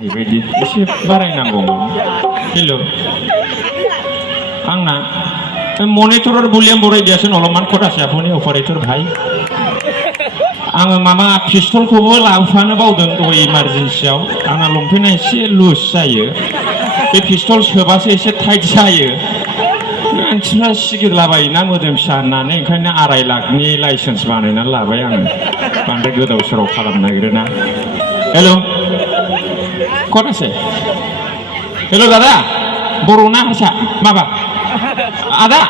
बेबायदि एसे बारायनांगौमोन हेल' आंना मनिटर भलिउम बरायदियासो अलपमान खरासै आपुनि अपारेटर भाई आङो माबा पिस्तलखौबो लाबोफानो बावदों दहाय इमारजेन्सियाव आंना लंपेन्टआ एसे लुज जायो बे पिस्तल सोबासो एसे टाइट जायो मानसिफ्रा सिगिरलाबायोना मोदोम फिसा होननानै ओंखायनो 2.5 लाखनि लाइसेन्स बानायनानै लाबाय आङो बांद्राय गोदाव सोराव खालामनो नागिरोना हेल' खरासै हेल' दादा बर' ना हारसा माबा आदा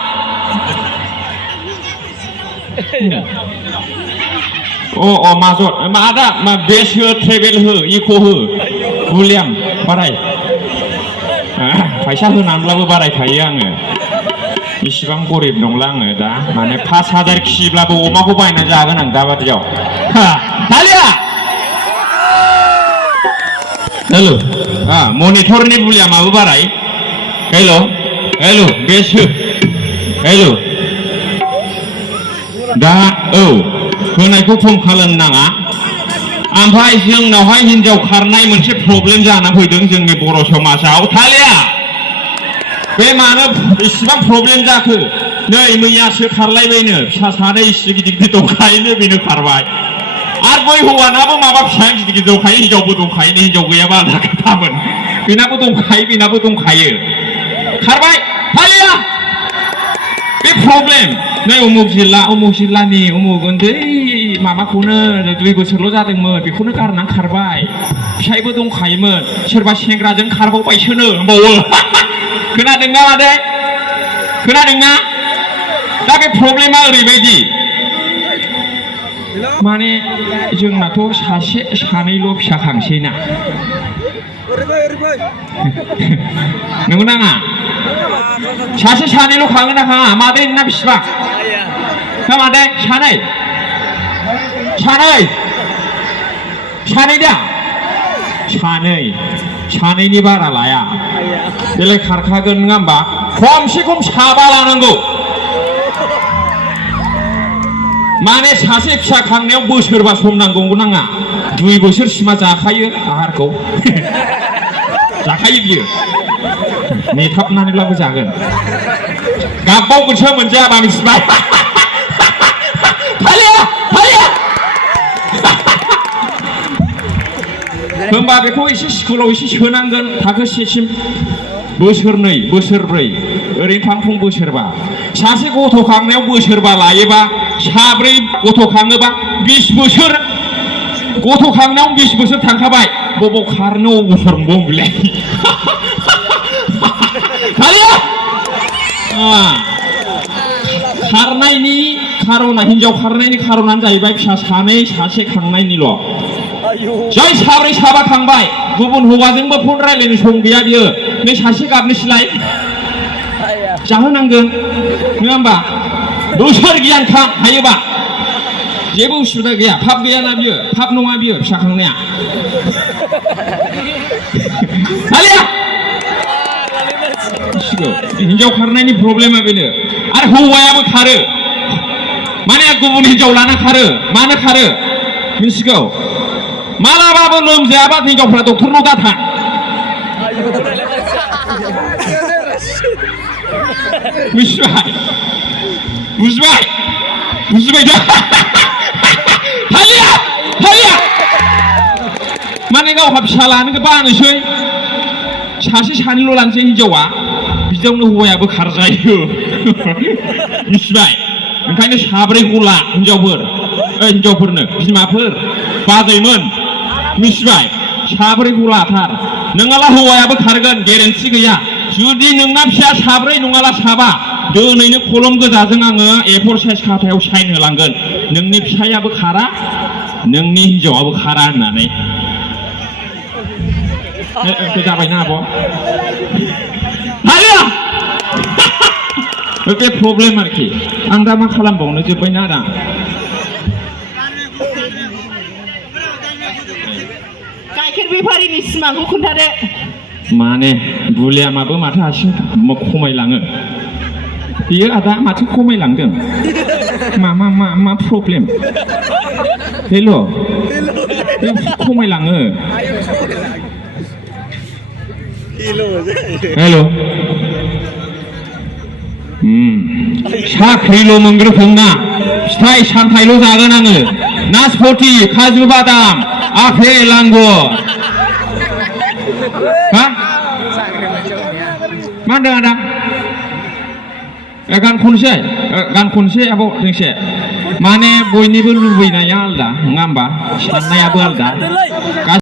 अ माजर आदा मा बेस हो ट्रेभेल हो इक' हो भलिउम बाराय फैसा होनानैब्लाबो बारायखायो आङो इसिबां गरिब नंला आङो दा माने 5,000 खिब्लाबो अमाखौ बायनानै जागोन आं दाबादियाव दालिया हेल' मनिटरनि भलिउमाबो बाराय हेल' बेस हो हेल' दा औ होनायखौ खम खालामनो नाङा ओमफ्राय जोंनावहाय हिनजाव खारनाय मोनसे प्रब्लेम जाना फैदों जोंनि बर' समाजाव थालिया बे मानो इसिबां प्रब्लेम जाखो नै मैयासो खारलायबायनो फिसा सानै इसे गिदिर गिदिर दंखायोनो बेनो खारबाय आरो बै हौवानाबो माबा फिसा गिदिर गिदिर दंखायो हिनजावबो दंखायो हिनजाव गैयाबा आलादा खोथामोन बेनाबो दंखायो खारबाय थालिया बे प्रब्लेम नै उमुक जिल्लानि उमुक उन्दै माबाखौनो 2 बोसोरल' जादोंमोन बेखौनो गारनानै खारबाय फिसायबो दंखायोमोन सोरबा सेंग्राजों खारबावबायसोनो होनबावो खोनादोंना मादै खोनादोंना दा बे प्रब्लेमा ओरैबायदि माने जोंनाथ' सासे सानैल' फिसा खांसैना नंगौ नाङा सासे सानैल' खाङो ना खाङा मादै ना बिसिबां ना मादै सानै दा सानैनि बारा लाया बेलाय खारखागोन नङा होमबा खमसे खम 7 लानांगौ माने सासे फिसा खांनायाव बोसोरबा सम नांगौ नाङा 2 बोसोरसिमा जाखायो आहारखौ जाखायो बियो नेथाबनानैब्लाबो जागोन गाबबावगोनसो मोनजायाबा मिथिबाय होमबा बेखौ एसे स्कुलाव एसे सोनांगोन थाखो 1सिम बोसोरनै बोसोरब्रै ओरैनो फांफुं बोसोरबा सासे गथ' खांनायाव बोसोरबा लायोबा 4 गथ' खाङोबा 20 बोसोर गथ' खांनायाव 20 बोसोर थांखाबाय बबाव खारनो अबसर मोनबावलाय खारनायनि खारना हिनजाव खारनायनि खारनानो जाहैबाय फिसा सासे खांनायनिल' जाय 4 5 खांबाय गुबुन हौवाजोंबो फन रायलायनो सम गैया बियो नै सासे गाबनोसैलाय जाहोनांगोन नङा होमबा बोसोर गियानखा हायोबा जेबो उसुबिदा गैया फाप गैयाना बियो फाप नङा बियो फिसा खांनाया हिनजाव खारनायनि प्रब्लेमा बेनो आरो हौवायाबो खारो माने गुबुन हिनजाव लाना खारो मानो खारो मिथिगौ मालाबाबो लोमजायाबा हिनजावफ्रा डक्टरनाव दाथा बुजिबाय दा थालिया माने गावहा फिसा लानो बानोसै सासे सानैल' लानोसै हिनजावा बिदियावनो हौवायाबो खारजायो मिथिबाय ओंखायनो 4 ला हिनजावफोरनो बिमाफोर बाजैमोन मिथिबाय 4 लाथार नोङाला हौवायाबो खारगोन गेरेन्थि गैया जुदि नोंना फिसाया 4 नङाला 7 दोनैनो कलम गोजाजों आङो A4 साइज खाथायाव साइन होलांगोन नोंनि फिसायाबो खारा नोंनि हिनजावाबो खारा होननानै जाबायना आब' बे प्रब्लेम आरोखि आं दा मा खालामबावनो जोब्बायना आदा गाइखेर बेफारिनि सिमांखौ खोन्थादो माने भलिउमाबो माथो हारसिं खमायलाङो बेयो आदा माथो खमायलांदों मा प्रब्लेम हेल' खमायलाङो हेल' साख्रिल' मोनग्रोथोंना फिथाइ सामथाइल' जागोन आङो नासपति काजु बादाम आफेल आंगुर हा मा होनदों आदा गान खनसे आब' दोंसे माने बयनिबो लुबैनाया आलदा नङा होमबा साननायाबो आलदा